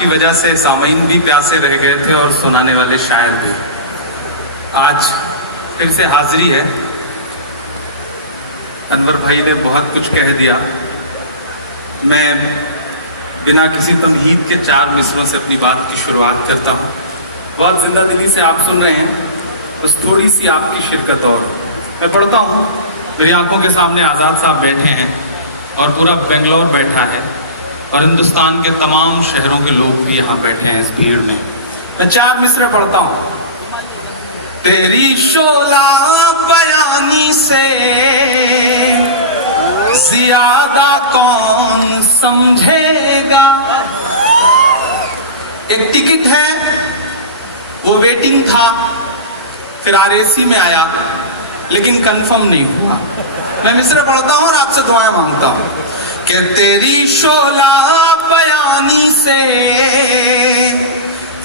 کی وجہ سے سامعین بھی پیاسے رہ گئے تھے اور سنانے والے شاعر بھی. آج پھر سے حاضری ہے. انور بھائی نے بہت کچھ کہہ دیا. میں بنا کسی تمہید کے 4 مصروں سے اپنی بات کی شروعات کرتا ہوں. بہت زندہ دلی سے آپ سن رہے ہیں, بس تھوڑی سی آپ کی شرکت اور. میں پڑھتا ہوں. میری آنکھوں کے سامنے آزاد صاحب بیٹھے ہیں اور پورا بنگلور بیٹھا ہے اور ہندوستان کے تمام شہروں کے لوگ بھی یہاں بیٹھے ہیں اس بھیڑ میں. میں 4 مصرے پڑھتا ہوں. تیری شعلہ بیانی سے زیادہ کون سمجھے گا. ایک ٹکٹ ہے, وہ ویٹنگ تھا, پھر RAC میں آیا لیکن کنفرم نہیں ہوا. میں مصرے پڑھتا ہوں اور آپ سے دعائیں مانگتا ہوں کہ تیری شعلہ بیانی سے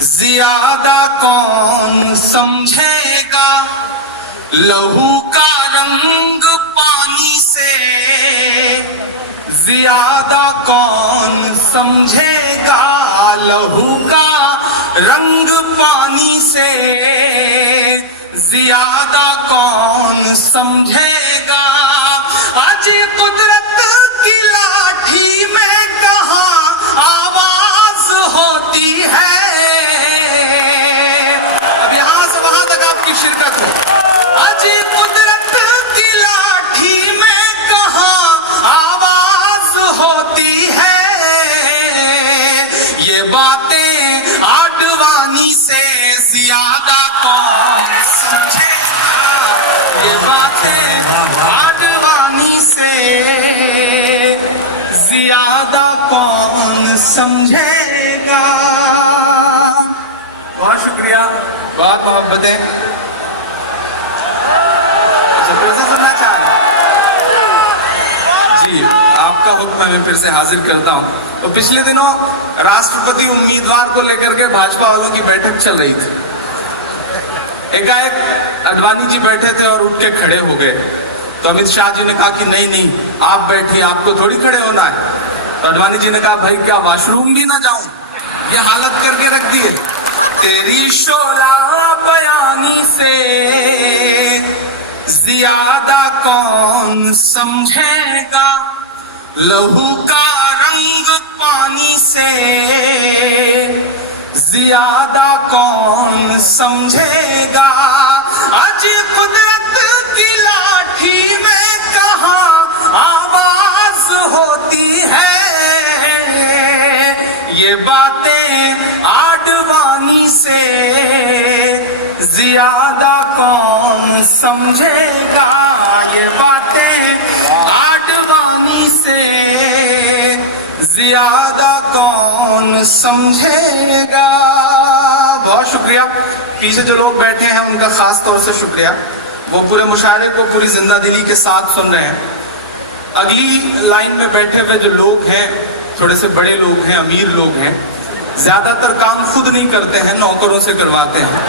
زیادہ کون سمجھے گا. لہو کا رنگ پانی سے زیادہ کون سمجھے گا. لہو کا رنگ پانی سے زیادہ کون سمجھے گا. آج قدرت کی لاٹھی میں کہاں آواز ہوتی ہے. اب یہاں سے وہاں تک آپ کی شرکت ہے. آج قدرت کی لاٹھی میں کہاں آواز ہوتی ہے. یہ باتیں آڈوانی سے زیادہ کون سمجھے گا. یہ باتیں آڈوانی سے زیادہ کون سمجھے گا. بہت شکریہ, بہت محبتیں. اچھا پھر سے سننا چاہ رہے جی, آپ کا حکم ہے, میں پھر سے حاضر کرتا ہوں. تو پچھلے دنوں راشٹرپتی امیدوار کو لے کر کے بھاجپا والوں کی بیٹھک چل رہی تھی. ایک اڈوانی جی بیٹھے تھے اور اٹھ کے کھڑے ہو گئے. تو امت شاہ جی نے کہا کہ نہیں آپ بیٹھیے, آپ کو تھوڑی کھڑے ہونا ہے. تو اڈوانی جی نے کہا بھائی کیا واش روم بھی نہ جاؤں. یہ حالت کر کے رکھ دیے. تیری شعلہ بیانی سے زیادہ کون سمجھے گا. لہو کا رنگ پانی سے زیادہ کون سمجھے گا. آج قدرت کی لاٹھی میں کہاں آواز ہوتی ہے. یہ باتیں آڈوانی سے زیادہ کون سمجھے گا. یہ باتیں آڈوانی سے زیادہ کون سمجھے گا. بہت شکریہ. پیچھے جو لوگ بیٹھے ہیں ان کا خاص طور سے شکریہ. وہ پورے مشاعرے کو پوری زندہ دلی کے ساتھ سن رہے ہیں. اگلی لائن میں بیٹھے ہوئے جو لوگ ہیں تھوڑے سے بڑے لوگ ہیں, امیر لوگ ہیں. زیادہ تر کام خود نہیں کرتے ہیں, نوکروں سے کرواتے ہیں.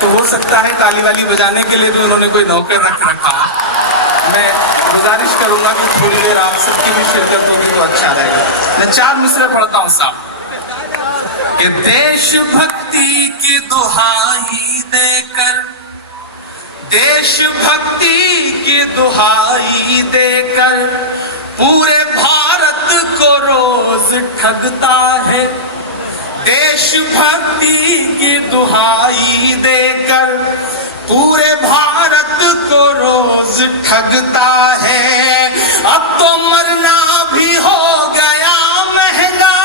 تو ہو سکتا ہے تالی والی بجانے کے لیے بھی انہوں نے کوئی نوکر رکھ رکھا. میں گزارش کروں گا کہ تھوڑی دیر آپ سب کی بھی شرکت ہوگی تو اچھا رہے گا. میں 4 مصرے پڑھتا ہوں صاحب. کہ دیش بھکتی کی دہائی دے کر, دیش بھکتی کی دہائی دے کر پورے بھارت کو روز ٹھگتا ہے. دیش بھکتی کی دہائی دے کر پورے بھارت کو روز ٹھگتا ہے. اب تو مرنا بھی ہو گیا مہنگا,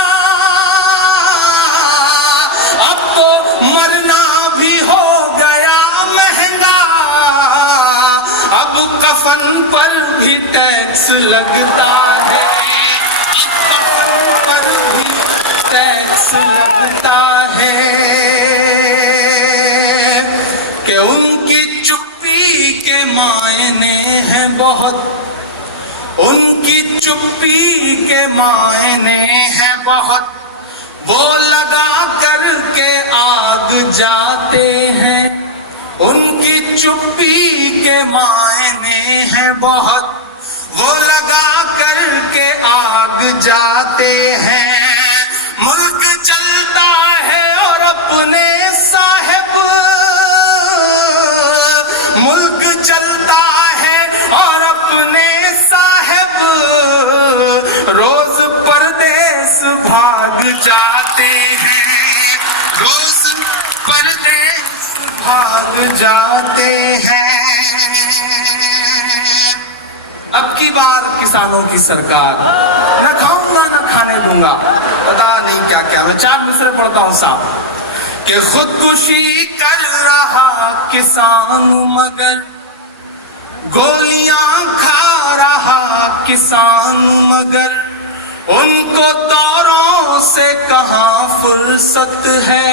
اب تو مرنا بھی ہو گیا مہنگا. اب کفن پر بھی ٹیکس لگتا ہے. کفن پر بھی ٹیکس لگتا ہے. کہ ان کی چپی کے معنی ہیں بہت, ان کی چپی کے معنی ہیں بہت. وہ لگا کر کے آگ جاتے ہیں. ان کی چپی کے معنی ہیں بہت. وہ لگا کر کے آگ جاتے ہیں. ملک چل جاتے ہیں روز پردیس بھاگ جاتے ہیں. اب کی بار کسانوں کی سرکار, نہ کھاؤں گا نہ کھانے دوں گا, پتا نہیں کیا کیا. میں 4 مصرے پڑھتا ہوں صاحب کہ خودکشی کر رہا کسان مگر گولیاں کھا رہا کسان مگر ان کو دوروں سے کہاں فرصت ہے.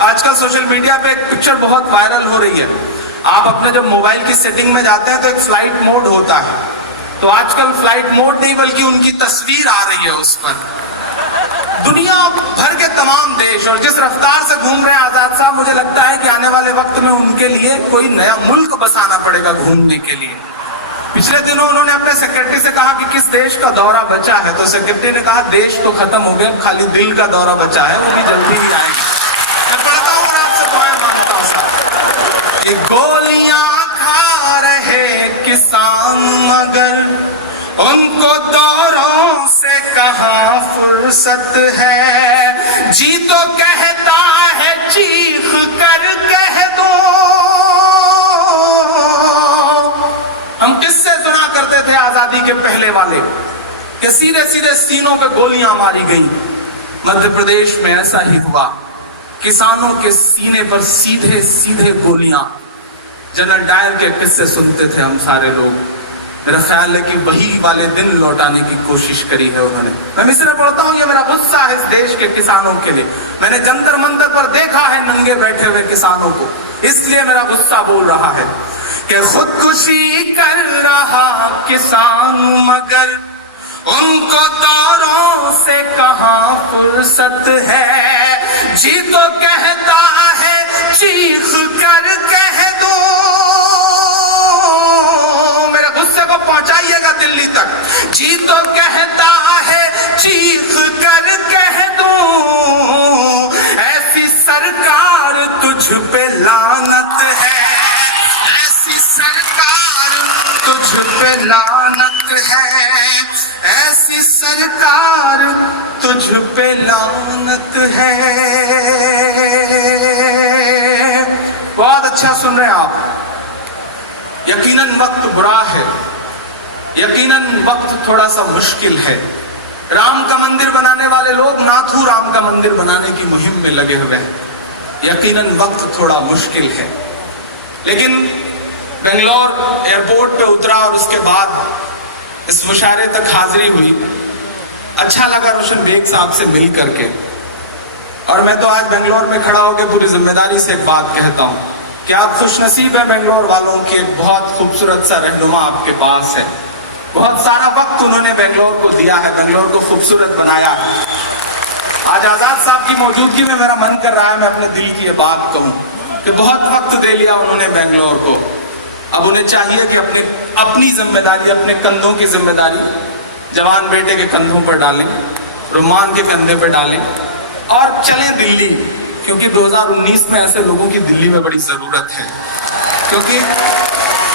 آج کل سوشل میڈیا پہ ایک پکچر بہت وائرل ہو رہی ہے. آپ اپنے جب موبائل کی سیٹنگ میں جاتے ہیں تو ایک فلائٹ موڈ ہوتا ہے, تو آج کل فلائٹ موڈ نہیں بلکہ ان کی تصویر آ رہی ہے اس پر. دنیا بھر کے تمام دیش اور جس رفتار سے گھوم رہے ہیں آزاد صاحب, مجھے لگتا ہے کہ آنے والے وقت میں ان کے لیے کوئی نیا ملک بسانا پڑے گا گھومنے کے لیے. پچھلے دنوں انہوں نے اپنے سیکرٹری سے کہا کہ کس دیش کا دورہ بچا ہے, تو سیکرٹری نے کہا دیش تو ختم ہو گیا, خالی دل کا دورہ بچا ہے, وہ بھی جلدی ہی آئے گا. میں پڑھتا ہوں اور آپ سے دعائیں مانگتا ہوں صاحب کہ گولیاں کھا رہے کسان مگر ان کو دوروں سے کہاں فرصت ہے. جی تو کہتا ہے چیخ کر کہہ دو. ہم کس سے سنا کرتے تھے آزادی کے پہلے والے کہ سیدھے سیدھے سینوں پہ گولیاں ماری گئیں. مدھیہ پردیش میں ایسا ہی ہوا, کسانوں کے سینے پر سیدھے سیدھے گولیاں. جنرل ڈائر کے قصے سنتے تھے ہم سارے لوگ. میرا خیال ہے کہ وہی والے دن لوٹانے کی کوشش کری ہے انہوں نے. میں مصرے پڑھتا ہوں, یہ میرا غصہ ہے اس دیش کے کسانوں کے لیے. میں نے جنتر منتر پر دیکھا ہے ننگے بیٹھے ہوئے کسانوں کو, اس لیے میرا غصہ بول رہا ہے کہ خودکشی کر رہا کسان مگر ان کو دوروں سے کہاں فرصت ہے. جی تو کہتا ہے چیخ کر کہہ دو. میرے غصے کو پہنچائیے گا دلی تک. جی تو کہتا ہے چیخ کر کہہ دو ایسی سرکار تجھ پہ لعنت ہے. ایسی سرکار تجھ پہ لعنت ہے. ایسی سرکار تجھ پہ لعنت ہے. بہت اچھا سن رہے ہیں آپ. یقیناً وقت برا ہے, یقیناً وقت تھوڑا سا مشکل ہے. رام کا مندر بنانے والے لوگ ناتھو رام کا مندر بنانے کی مہم میں لگے ہوئے ہیں. یقیناً وقت تھوڑا مشکل ہے, لیکن بنگلور ایئرپورٹ پہ اترا اور اس کے بعد اس مشاعرے تک حاضری ہوئی. اچھا لگا روشن بیگ صاحب سے مل کر کے. اور میں تو آج بنگلور میں کھڑا ہو کے پوری ذمہ داری سے ایک بات کہتا ہوں کہ آپ خوش نصیب ہیں بنگلور والوں کی. ایک بہت خوبصورت سا رہنما آپ کے پاس ہے. بہت سارا وقت انہوں نے بنگلور کو دیا ہے, بنگلور کو خوبصورت بنایا. آج آزاد صاحب کی موجودگی میں میرا من کر رہا ہے میں اپنے دل کی یہ بات کہوں کہ بہت وقت دے لیا انہوں نے بنگلور کو. اب انہیں چاہیے کہ اپنی ذمہ داری, اپنے کندھوں کی ذمہ داری جوان بیٹے کے کندھوں پر ڈالیں, رمان کے کندھے پہ ڈالیں اور چلیں دلی. کیونکہ 2019 میں ایسے لوگوں کی دلی میں بڑی ضرورت ہے, کیونکہ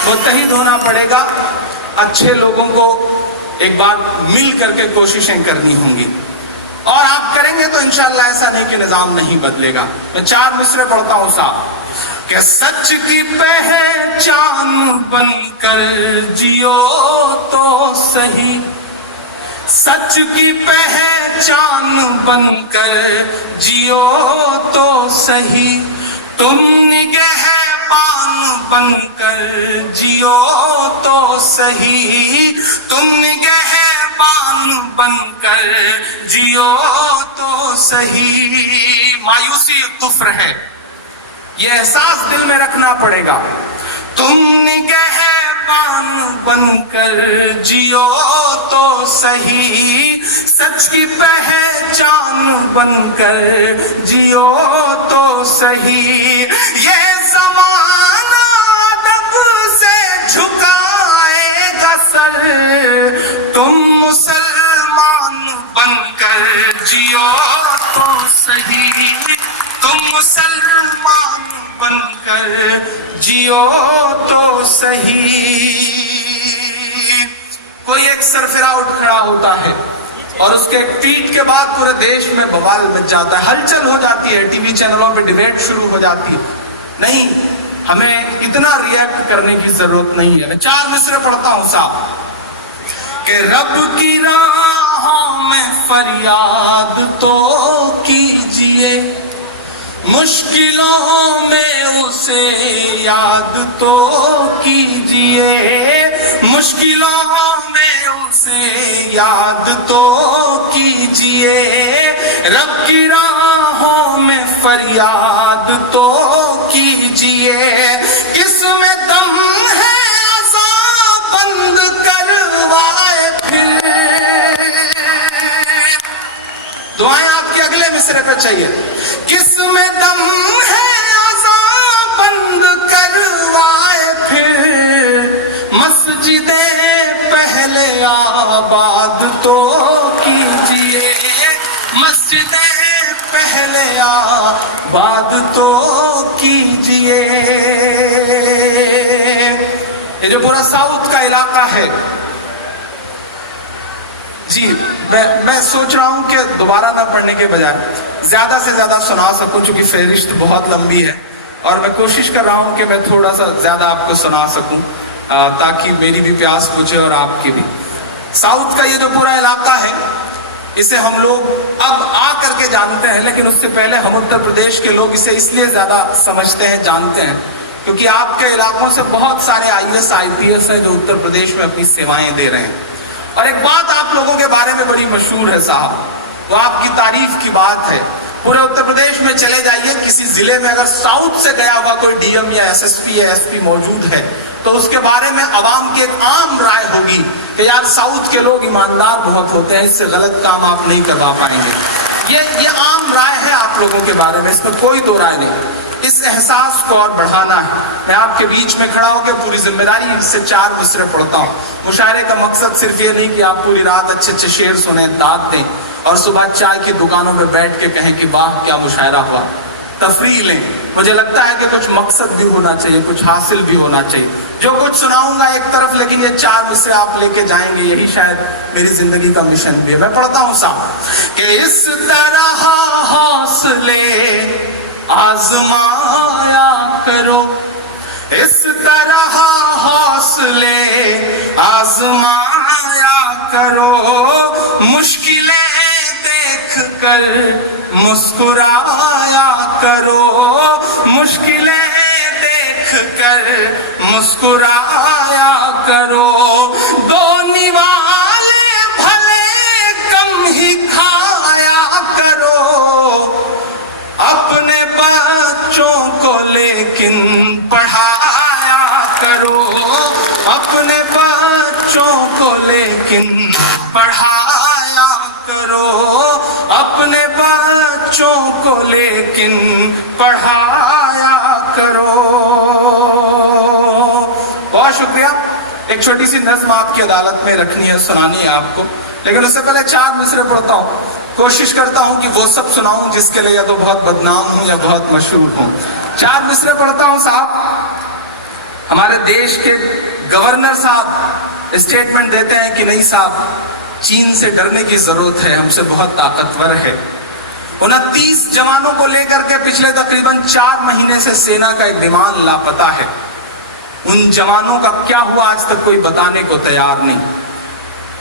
متحد ہونا پڑے گا. اچھے لوگوں کو ایک بار مل کر کے کوششیں کرنی ہوں گی, اور آپ کریں گے تو انشاءاللہ ایسا نہیں کہ نظام نہیں بدلے گا. میں 4 مصرے پڑھتا ہوں صاحب کہ سچ کی پہچان بن کر جیو تو صحیح. سچ کی پہچان بن کر جیو تو صحیح. تم نگہبان بن کر جیو تو صحیح. تم نگہبان بن کر جیو تو صحیح. مایوسی ایک کفر ہے, یہ احساس دل میں رکھنا پڑے گا. تم نگہبان بن کر جیو تو صحیح. سچ کی پہچان بن کر جیو تو صحیح. یہ زمانہ ادب سے جھکائے گا سر. تم مسلمان بن کر جیو تو صحیح. تم مسلمان بن کر جیو تو صحیح. کوئی ایک سرفراہ اٹھ کھڑا ہوتا ہے اور اس کے ایک ٹویٹ کے بعد پورے دیش میں بوال مچ جاتا ہے، ہلچل ہو جاتی ہے، ٹی وی چینلوں پہ ڈیبیٹ شروع ہو جاتی ہے. نہیں، ہمیں اتنا ریئیکٹ کرنے کی ضرورت نہیں ہے. میں 4 مصرے پڑھتا ہوں صاحب کہ رب کی راہوں میں فریاد تو کیجئے، مشکلوں میں اسے یاد تو کیجئے، مشکلوں میں اسے یاد تو کیجئے، رب کی راہوں میں فریاد تو کیجئے، کس میں دم ہے عذاب بند کروائے پھر. دعائیں آپ کے اگلے مصرے پہ چاہیے. کس میں دم ہے عذاب بند کروائے پھر، مسجدیں پہلے آباد تو کیجئے، مسجدیں پہلے آباد تو کیجئے. یہ جو پورا ساؤتھ کا علاقہ ہے جی، میں سوچ رہا ہوں کہ دوبارہ نہ پڑھنے کے بجائے زیادہ سے زیادہ سنا سکوں، چونکہ فہرست بہت لمبی ہے اور میں کوشش کر رہا ہوں کہ میں تھوڑا سا زیادہ آپ کو سنا سکوں تاکہ میری بھی پیاس بجھے اور آپ کی بھی. ساؤتھ کا یہ جو پورا علاقہ ہے اسے ہم لوگ اب آ کر کے جانتے ہیں، لیکن اس سے پہلے ہم اتر پردیش کے لوگ اسے اس لیے زیادہ سمجھتے ہیں، جانتے ہیں، کیونکہ آپ کے علاقوں سے بہت سارے IAS IPS ہیں جو اتر پردیش میں اپنی سیوائیں دے رہے ہیں. اور ایک بات آپ لوگوں کے بارے میں بڑی مشہور ہے صاحب، وہ آپ کی تعریف کی بات ہے. پورے اتر پردیش میں چلے جائیے، کسی ضلع میں اگر ساؤتھ سے گیا ہوا کوئی DM یا SSP یا SP موجود ہے تو اس کے بارے میں عوام کی ایک عام رائے ہوگی کہ یار ساؤتھ کے لوگ ایماندار بہت ہوتے ہیں، اس سے غلط کام آپ نہیں کروا پائیں گے. یہ عام رائے ہے آپ لوگوں کے بارے میں، اس میں کوئی دو رائے نہیں. اس احساس کو اور بڑھانا ہے. میں آپ کے بیچ میں کھڑا ہو کے پوری ذمہ داری سے 4 مصرے پڑھتا ہوں. مشاعرے کا مقصد صرف یہ نہیں کہ آپ پوری رات اچھے اچھے شعر سنیں، داد دیں اور صبح چائے کی دکانوں میں بیٹھ کے کہیں کہ واہ کیا مشاعرہ ہوا. تفریح لیں. مجھے لگتا ہے کہ کچھ مقصد بھی ہونا چاہیے، کچھ حاصل بھی ہونا چاہیے. جو کچھ سناؤں گا ایک طرف، لیکن یہ 4 مصرے آپ لے کے جائیں گے، یہی شاید میری زندگی کا مشن بھی ہے. میں پڑھتا ہوں صاحب کہ اس طرح حوصلے آزمایا کرو، اس طرح حوصلے آزمایا کرو، مشکلیں دیکھ کر مسکرایا کرو، مشکلیں دیکھ کر مسکرایا کرو، دو نوالے بھلے کم ہی کھایا کرو، اپنے بچوں کو لیکن پڑھایا کرو، اپنے بچوں کو لیکن پڑھایا کرو، اپنے بچوں کو لیکن پڑھایا کرو. بہت شکریہ. ایک چھوٹی سی نظم آپ کی عدالت میں رکھنی ہے، سنانی ہے آپ کو، لیکن اس سے پہلے 4 مصرے پڑھتا ہوں. کوشش کرتا ہوں کہ وہ سب سناؤں جس کے لیے یا تو بہت بدنام ہوں یا بہت مشہور ہوں. 4 مصرے پڑھتا ہوں صاحب. ہمارے دیش کے گورنر صاحب اسٹیٹمنٹ دیتے ہیں کہ نہیں صاحب، چین سے ڈرنے کی ضرورت ہے، ہم سے بہت طاقتور ہے. 29 جوانوں کو لے کر کے پچھلے تقریباً 4 مہینے سے سینا کا ایک ومان لاپتہ ہے. ان جوانوں کا کیا ہوا آج تک کوئی بتانے کو تیار نہیں.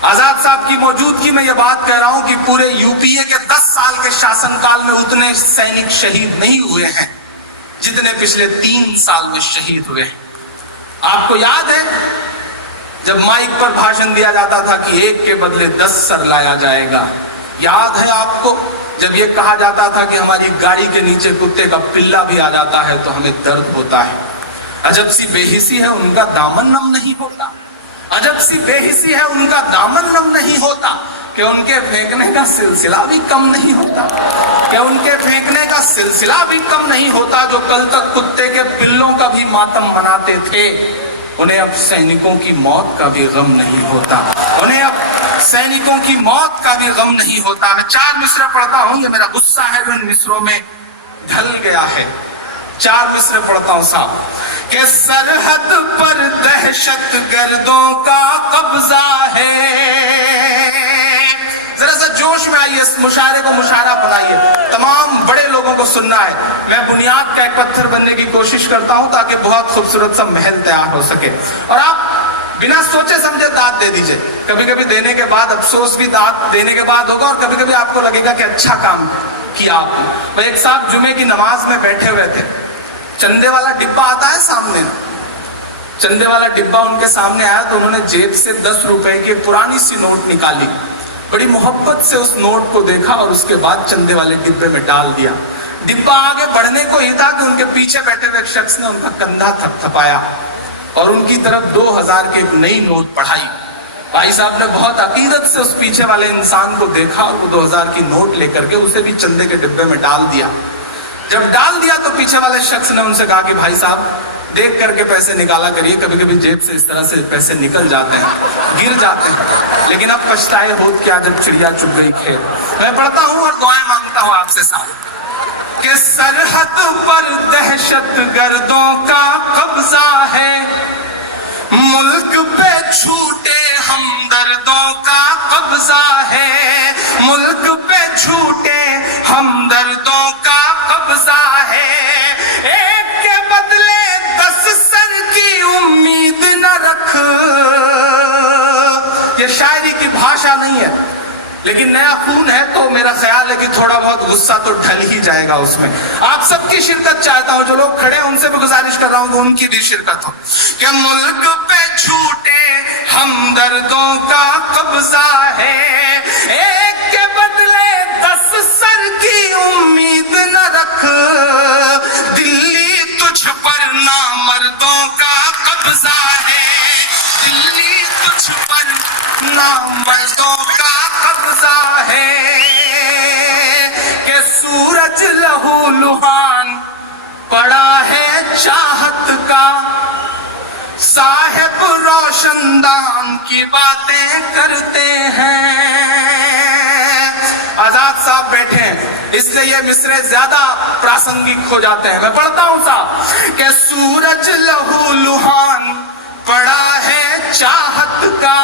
آزاد صاحب کی موجودگی میں یہ بات کہہ رہا ہوں کہ پورے UPA کے 10 سال کے شاسن کال میں اتنے سینک شہید نہیں ہوئے ہیں جتنے پچھلے 3 سال میں شہید ہوئے ہیں. آپ کو یاد ہے جب مائک پر بھاشن دیا جاتا تھا کہ 1 کے بدلے 10 سر لایا جائے گا؟ یاد ہے آپ کو جب یہ کہا جاتا تھا کہ ہماری گاڑی کے نیچے کتے کا پلہ بھی آ جاتا ہے تو ہمیں درد ہوتا ہے؟ عجب سی بے حسی ہے ان کا دامن نم نہیں ہوتا، عجب سی بے حسی ہے ان کا دامن نم نہیں ہوتا کہ ان کے پھینکنے کا سلسلہ بھی کم نہیں ہوتا، کہ ان کے پھینکنے کا سلسلہ بھی کم نہیں ہوتا. جو کل تک کتے کے پلوں کا بھی ماتم مناتے تھے انہیں اب سینکوں کی موت کا بھی غم نہیں ہوتا، انہیں اب سینکوں کی موت کا بھی غم نہیں ہوتا. میں 4 مصرے پڑھتا ہوں، یہ میرا غصہ ہے جو ان مصروں میں ڈھل گیا ہے. 4 مصرے پڑھتا ہوں صاحب کہ سرحد پر دہشت گردوں کا قبضہ ہے. ذرا سا جوش میں آئیے, اس مشاعرے کو مشاعرہ بنائیے, تمام بڑے لوگوں کو سننا ہے. میں بنیاد کا ایک پتھر بننے کی کوشش کرتا ہوں تاکہ بہت خوبصورت سا محل تیار ہو سکے. اور آپ بنا سوچے سمجھے داد دے دیجئے. کبھی کبھی دینے کے بعد افسوس بھی داد دینے کے بعد ہوگا, اور کبھی کبھی آپ کو لگے گا کہ اچھا کام کیا آپ نے. ایک صاحب جمعے کی نماز میں بیٹھے ہوئے تھے, چندے والا ڈبہ آتا ہے سامنے, چندے والا ڈبہ ان کے سامنے آیا تو انہوں نے جیب سے 10 روپے کی ایک پرانی سی نوٹ نکالی, بڑی محبت سے اس نوٹ کو دیکھا اور اس کے بعد چندے والے ڈبے میں ڈال دیا. ڈبہ آگے بڑھنے کو ہی تھا کہ ان کے پیچھے بیٹھے ہوئے ایک شخص نے ان کا کندھا تھپ تھپایا اور ان کی طرف 2000 کی ایک نئی نوٹ پڑھائی. بھائی صاحب نے بہت عقیدت سے اس پیچھے والے انسان کو دیکھا اور وہ 2000 کی نوٹ لے کر کے اسے بھی چندے کے ڈبے میں ڈال دیا. جب ڈال دیا تو پیچھے والے شخص نے ان سے کہا کہ بھائی صاحب دیکھ کر کے پیسے نکالا کریے, کبھی کبھی جیب سے اس طرح سے پیسے نکل جاتے ہیں, گر جاتے ہیں, لیکن اب پچھتائے ہوت کیا جب چڑیا چگ گئی کھیت. میں پڑھتا ہوں اور دعائیں مانگتا ہوں آپ سے ساتھ کہ سرحد پر دہشت گردوں کا قبضہ ہے, ملک پہ چھوٹے ہمدردوں کا قبضہ ہے, ملک پہ چھوٹے ہمدردوں کا قبضہ ہے. ایک کے بدلے 10 سر کی امید نہ رکھ. یہ شاعری کی بھاشا نہیں ہے, لیکن نیا خون ہے تو میرا خیال ہے کہ تھوڑا بہت غصہ تو ڈھل ہی جائے گا اس میں. آپ سب کی شرکت چاہتا ہوں, جو لوگ کھڑے ہیں ان سے بھی گزارش کر رہا ہوں کہ ان کی بھی شرکت ہو. کہ ملک پہ چھوٹے ہمدردوں کا قبضہ ہے, ایک کے بدلے 10 سر کی امید نہ رکھ. دلی تجھ پر نامردوں کا قبضہ ہے, دلی تجھ پر نامردوں کا قبضہ ہے. کہ سورج لہو لہان پڑا ہے چاہت کا, صاحب روشن دان کی باتیں کرتے ہیں. آزاد صاحب بیٹھے ہیں اس لیے یہ مصرے زیادہ پراسنگک ہو جاتے ہیں. میں پڑھتا ہوں صاحب کہ سورج لہو لہان پڑا ہے چاہت کا,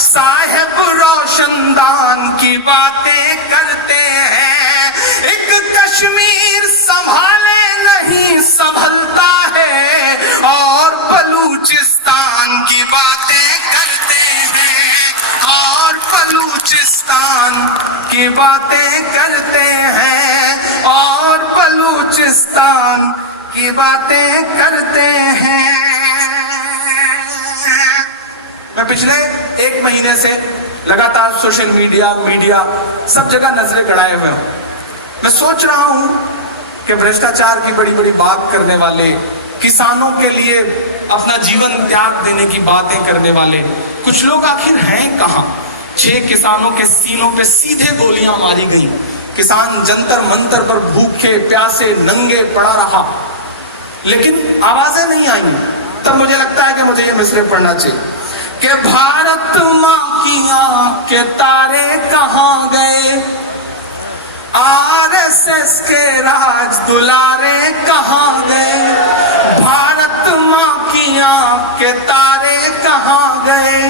صاحب روشن دان کی باتیں کرتے ہیں. ایک کشمیر سنبھالے نہیں سنبھلتا ہے, اور بلوچستان کی باتیں کرتے ہیں, اور بلوچستان کی باتیں کرتے ہیں, اور بلوچستان کی باتیں کرتے ہیں. میں پچھلے 1 مہینے سے لگاتار سوشل میڈیا سب جگہ نظریں گڑائے ہوئے ہوں. میں سوچ رہا ہوں کہ بھرشٹاچار کی بڑی بڑی بات کرنے والے, کسانوں کے لیے اپنا جیون تیاگ دینے کی باتیں کرنے والے کچھ لوگ آخر ہیں کہاں. 6 کسانوں کے سینوں پہ سیدھے گولیاں ماری گئیں, کسان جنتر منتر پر بھوکے پیاسے ننگے پڑا رہا, لیکن آوازیں نہیں آئیں. تب مجھے لگتا ہے کہ مجھے یہ مصرے پڑھنا چاہیے کہ بھارت ماں کی آنکھ کے تارے کہاں گئے, RSS کے راج دلارے کہاں گئے, بھارت ماں کی آنکھ کے تارے کہاں گئے,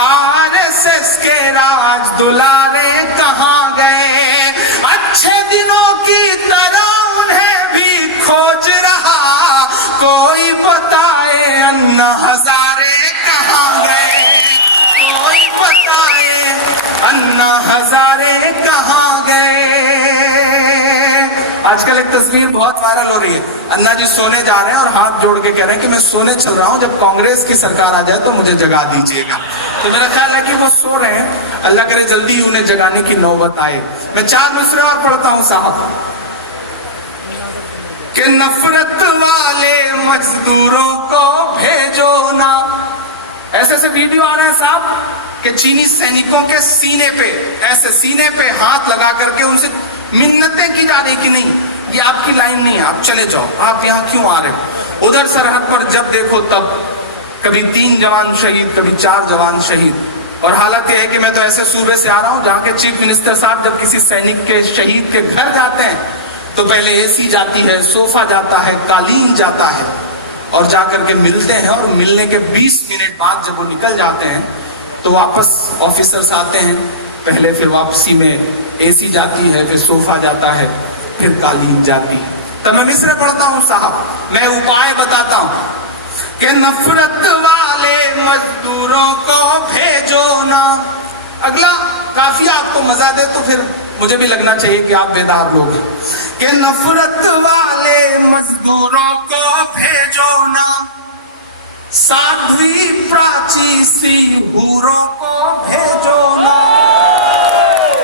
RSS کے راج دلارے کہاں گئے. اچھے دنوں کی طرح انہیں بھی کھوج رہا, کوئی بتائے انا ہزارے کہاں گئے, کوئی بتائے انا ہزارے کہاں گئے. آج کل ایک تصویر بہت وائرل ہو رہی ہے, انا جی سونے جا رہے ہیں اور ہاتھ جوڑ کے کہہ رہے ہیں کہ میں سونے چل رہا ہوں, جب کانگریس کی سرکار آ جائے تو مجھے جگا دیجیے گا. تو میرا خیال ہے کہ وہ سو رہے ہیں, اللہ کرے جلدی انہیں جگانے کی نوبت آئے. میں 4 مصرے اور پڑھتا ہوں صاحب کہ نفرت والے مزدوروں کو بھیجو نا. ایسے ایسے ویڈیو آ رہے ہیں صاحب کہ چینی سینکوں کے سینے پہ, ایسے سینے پہ ہاتھ لگا کر کے ان سے منتیں کی جا رہی کہ نہیں یہ آپ کی لائن نہیں ہے, آپ چلے جاؤ, آپ یہاں کیوں آ رہے. ادھر سرحد پر جب دیکھو تب کبھی 3 جوان شہید, کبھی 4 جوان شہید. اور حالت یہ ہے کہ میں تو ایسے صوبے سے آ رہا ہوں جہاں کے چیف منسٹر صاحب جب کسی سینک کے شہید کے گھر جاتے ہیں تو پہلے AC جاتی ہے, صوفہ جاتا ہے, قالین جاتا ہے, اور جا کر کے ملتے ہیں, اور ملنے کے 20 منٹ بعد جب وہ نکل جاتے ہیں تو واپس آفیسرز آتے ہیں, پہلے پھر واپسی میں اے سی جاتی ہے, پھر صوفہ جاتا ہے, پھر قالین جاتی ہے. تو میں مصرع پڑھتا ہوں صاحب, میں اپائے بتاتا ہوں کہ نفرت والے مزدوروں کو بھیجو نا. اگلا کافی آپ کو مزہ دے تو پھر مجھے بھی لگنا چاہیے کہ آپ بیدار لوگ ہیں. کہ نفرت والے مزدوروں کو بھیجو نا, سادھوی پراچی سی حوروں کو بھیجو نا.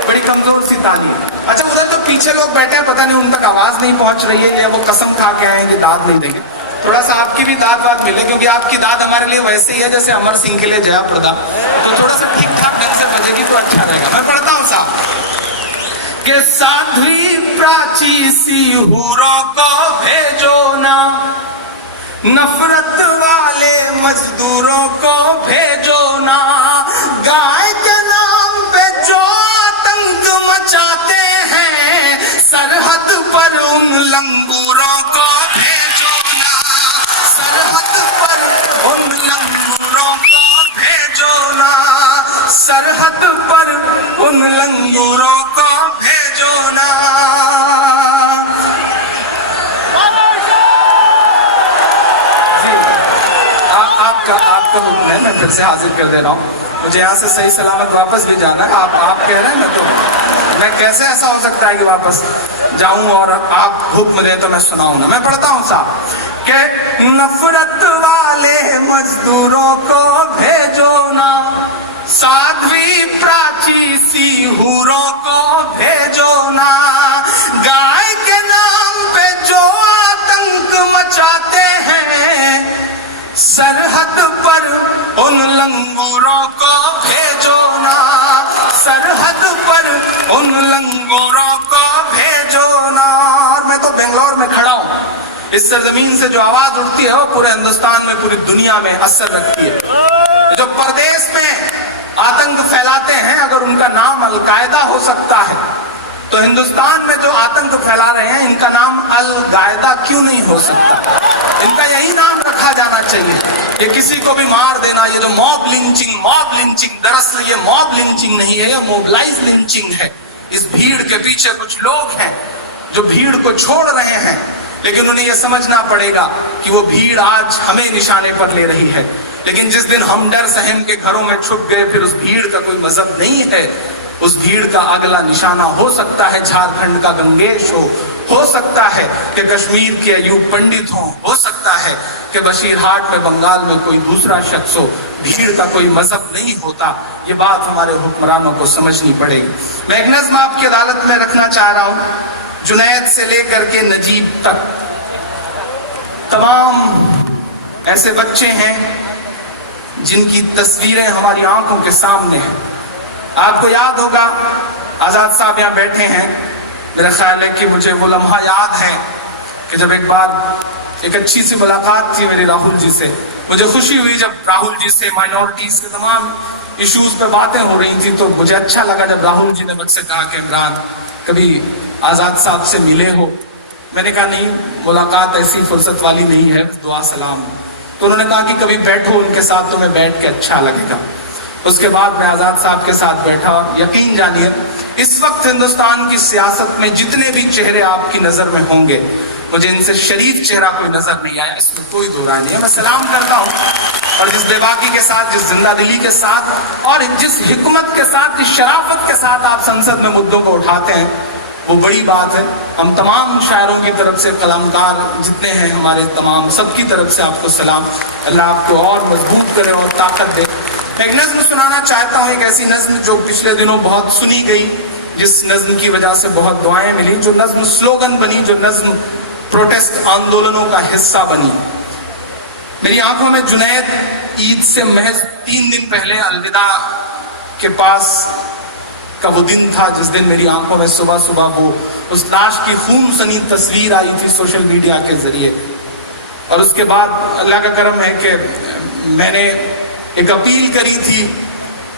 بڑی کمزور سی تعلیم. اچھا ادھر تو پیچھے لوگ بیٹھے ہیں, پتہ نہیں ان تک آواز نہیں پہنچ رہی ہے یا وہ قسم کھا کے آئے ہیں کہ داد نہیں دیں گے. تھوڑا سا آپ کی بھی داد واد ملے, کیونکہ آپ کی داد ہمارے لیے ویسے ہی ہے جیسے امر سنگھ کے لیے جیا پردا, تو تھوڑا سا ٹھیک ٹھاک ڈھنگ سے بجے گی تو اچھا رہے گا. میں پڑھتا ہوں صاحب کہ سادھوی پراچی سی حوروں کو بھیجو نا, نفرت والے مزدوروں کو بھیجو نا, گائے کے نام پہ جو آتنک مچاتے ہیں, سرحد پر ان لنگوروں کو بھیجو نا, سرحد پر ان لنگوروں کو بھیجو نا, سرحد پر ان لنگوروں کو بھیجو نا. آپ کا حکم ہے, میں پھر سے حاضر کر دے رہا ہوں. مجھے یہاں سے صحیح سلامت واپس بھی جانا ہے. آپ کہہ رہے ہیں, میں کیسے ایسا ہو سکتا ہے کہ واپس جاؤں اور آپ حکم دیں تو میں سناؤں نا. میں پڑھتا ہوں صاحب کہ نفرت والے مزدوروں کو بھیجو نا, سادھوی پراچی سی حوروں کو بھیجو نا, گائے کے نام پہ جو آتنک مچاتے ہیں, سرحد پر ان لنگوروں کو بھیجو نا, سرحد پر ان لنگوروں کو بھیجو نا. اور میں تو بنگلور میں کھڑا ہوں, اس سرزمین سے جو آواز اٹھتی ہے وہ پورے ہندوستان میں, پوری دنیا میں اثر رکھتی ہے. جو پردیس میں آتنک پھیلاتے ہیں, اگر ان کا نام القاعدہ ہو سکتا ہے تو ہندوستان میں جو آتنک پھیلا رہے ہیں ان کا نام القاعدہ کیوں نہیں ہو سکتا؟ ان کا یہی نام رکھا جانا چاہیے. یہ کسی کو بھی مار دینا, یہ جو موب لنچنگ, دراصل یہ موب لنچنگ نہیں ہے, یہ موبلائز لنچنگ ہے. اس بھیڑ کے پیچھے کچھ لوگ ہیں جو بھیڑ کو چھوڑ رہے ہیں, لیکن انہیں یہ سمجھنا پڑے گا کہ وہ بھیڑ آج ہمیں نشانے پر لے رہی ہے. لیکن جس دن ہم ڈر سہم کے گھروں میں چھپ گئے, پھر اس بھیڑ کا کوئی مذہب نہیں ہے. اس بھیڑ کا اگلا نشانہ ہو سکتا ہے جھارکھنڈ کا گنگیش ہو سکتا ہے کہ کشمیر کے ایوب پنڈت ہو سکتا ہے کہ بشیر ہاٹ میں بنگال میں کوئی دوسرا شخص ہو. بھیڑ کا کوئی مذہب نہیں ہوتا. یہ بات ہمارے حکمرانوں کو سمجھنی پڑے گی. میں ایک نظم آپ کی عدالت میں رکھنا چاہ رہا ہوں. جنید سے لے کر کے نجیب تک تمام ایسے بچے ہیں جن کی تصویریں ہماری آنکھوں کے سامنے ہیں. آپ کو یاد ہوگا آزاد صاحب یہاں بیٹھے ہیں, میرا خیال ہے کہ مجھے وہ لمحہ یاد ہے کہ جب ایک بار ایک اچھی سی ملاقات تھی میری راہل جی سے. مجھے خوشی ہوئی جب راہل جی سے مائنورٹیز کے تمام ایشوز پہ باتیں ہو رہی تھی, تو مجھے اچھا لگا جب راہل جی نے مجھ سے کہا کہ عمران کبھی آزاد صاحب سے ملے ہو. میں نے کہا نہیں, ملاقات ایسی فرصت والی نہیں ہے, دعا سلام. تو انہوں نے کہا کہ کبھی بیٹھو ان کے ساتھ, تمہیں بیٹھ کے اچھا لگے گا. اس کے بعد میں آزاد صاحب کے ساتھ بیٹھا, اور یقین جانیے اس وقت ہندوستان کی سیاست میں جتنے بھی چہرے آپ کی نظر میں ہوں گے, مجھے ان سے شریف چہرہ کوئی نظر نہیں آیا, اس میں کوئی دو رائے نہیں ہے. میں سلام کرتا ہوں, اور جس بے باکی کے ساتھ, جس زندہ دلی کے ساتھ, اور جس حکمت کے ساتھ, جس شرافت کے ساتھ آپ سنسد میں مدعوں کو اٹھاتے ہیں, وہ بڑی بات ہے. ہم تمام شاعروں کی طرف سے, قلمکار جتنے ہیں ہمارے تمام, سب کی طرف سے آپ کو سلام. اللہ آپ کو اور مضبوط کرے اور طاقت دے. میں ایک نظم سنانا چاہتا ہوں, ایک ایسی نظم جو پچھلے دنوں بہت سنی گئی, جس نظم کی وجہ سے بہت دعائیں ملی, جو نظم سلوگن بنی, جو نظم پروٹیسٹ آندولنوں کا حصہ بنی. میری آنکھوں میں جنید عید سے محض 3 دن پہلے الوداع کے پاس کا وہ دن تھا جس دن میری آنکھوں میں صبح صبح وہ اس لاش کی خون سنی تصویر آئی تھی سوشل میڈیا کے ذریعے. اور اس کے بعد اللہ کا کرم ہے کہ میں نے ایک اپیل کری تھی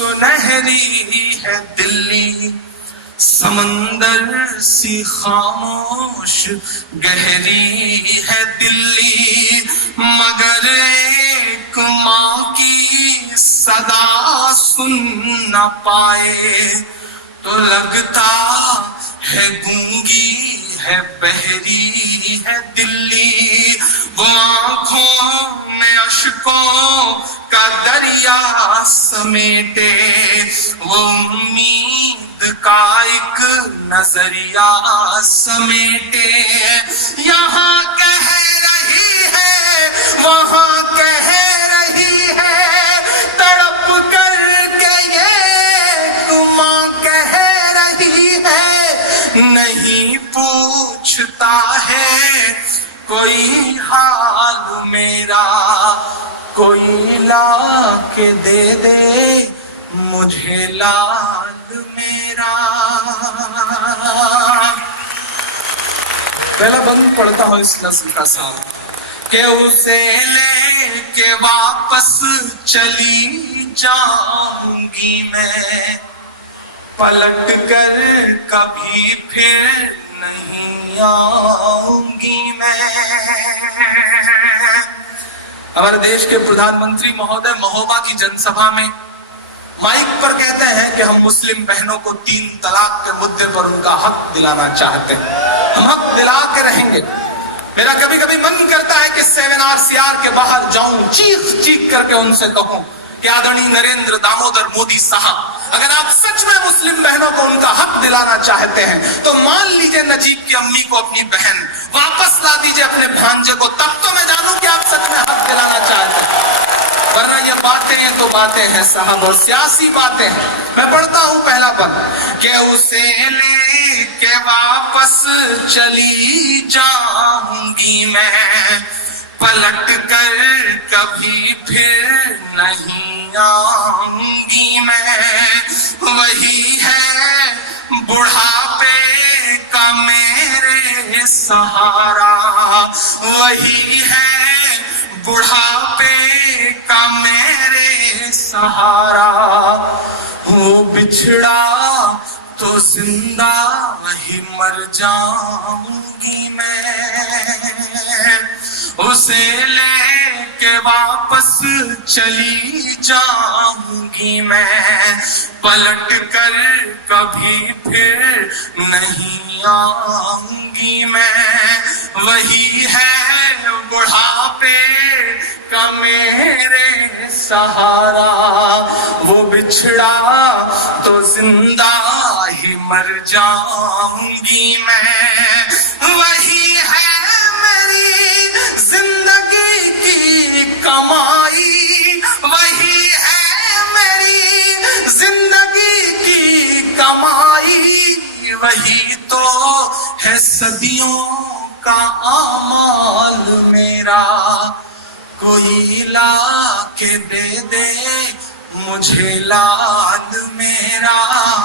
سنہری ہے دلی، سمندر سی خاموش گہری ہے دلی، مگر ایک ماں کی صدا سن نہ پائے تو لگتا ہے گونگی ہے بہری ہے دلی، وہ آنکھوں میں اشکوں کا دریا سمیٹے، وہ امید کا ایک نظریہ سمیٹے، یہاں کہہ رہی ہے وہاں کہہ رہی ہے، تڑپ کر کے یہ ماں کہہ رہی ہے، نہیں پوچھتا ہے کوئی حال میرا، کوئی لا کے دے دے مجھے لال میرا۔ پہلا بند پڑھتا ہوں اس نظم کا ساتھ کہ اسے لے کے واپس چلی جاؤں گی میں، پلٹ کر کبھی پھر نہیں آؤں گی میں۔ ہمارے دیش کے پردھان منتری مہودے مہوبہ کی جن سبھا میں مائک پر کہتے ہیں کہ ہم مسلم بہنوں کو 3 طلاق کے مدے پر ان کا حق دلانا چاہتے ہیں، ہم حق دلا کے رہیں گے۔ میرا کبھی کبھی من کرتا ہے کہ 7RCR کے باہر جاؤں، چیخ چیخ کر کے ان سے کہوں کہ آدرنی نریندر دامودر مودی صاحب، اگر آپ سچ میں مسلم بہنوں کو ان کا حق دلانا چاہتے ہیں تو مان لیجئے نجیب کی امی کو اپنی بہن، واپس لا دیجئے اپنے بھانجے کو، تب تو میں جانوں کہ آپ سچ میں حق دلانا چاہتے ہیں، ورنہ یہ باتیں تو باتیں ہیں صاحب، اور سیاسی باتیں ہیں۔ میں پڑھتا ہوں پہلا بند کہ اسے لے کے واپس چلی جاؤں گی میں، پلٹ کر کبھی پھر نہیں آؤں گی میں، وہی ہے بڑھاپے کا میرے سہارا، وہی ہے بڑھاپے کا میرے سہارا، وہ بچھڑا تو زندہ ہی مر جاؤں گی میں، اسے لے کے واپس چلی جاؤں گی میں، پلٹ کر کبھی پھر نہیں آؤں گی میں، وہی ہے بڑھاپے کا میرے سہارا، وہ بچھڑا تو زندہ ہی مر جاؤں گی میں، وہی ہے میری زندگی کی کمائی، وہی ہے میری زندگی کی کمائی، وہی تو ہے صدیوں کا اعمال میرا، کوئی لا کے دے دے مجھے لال میرا۔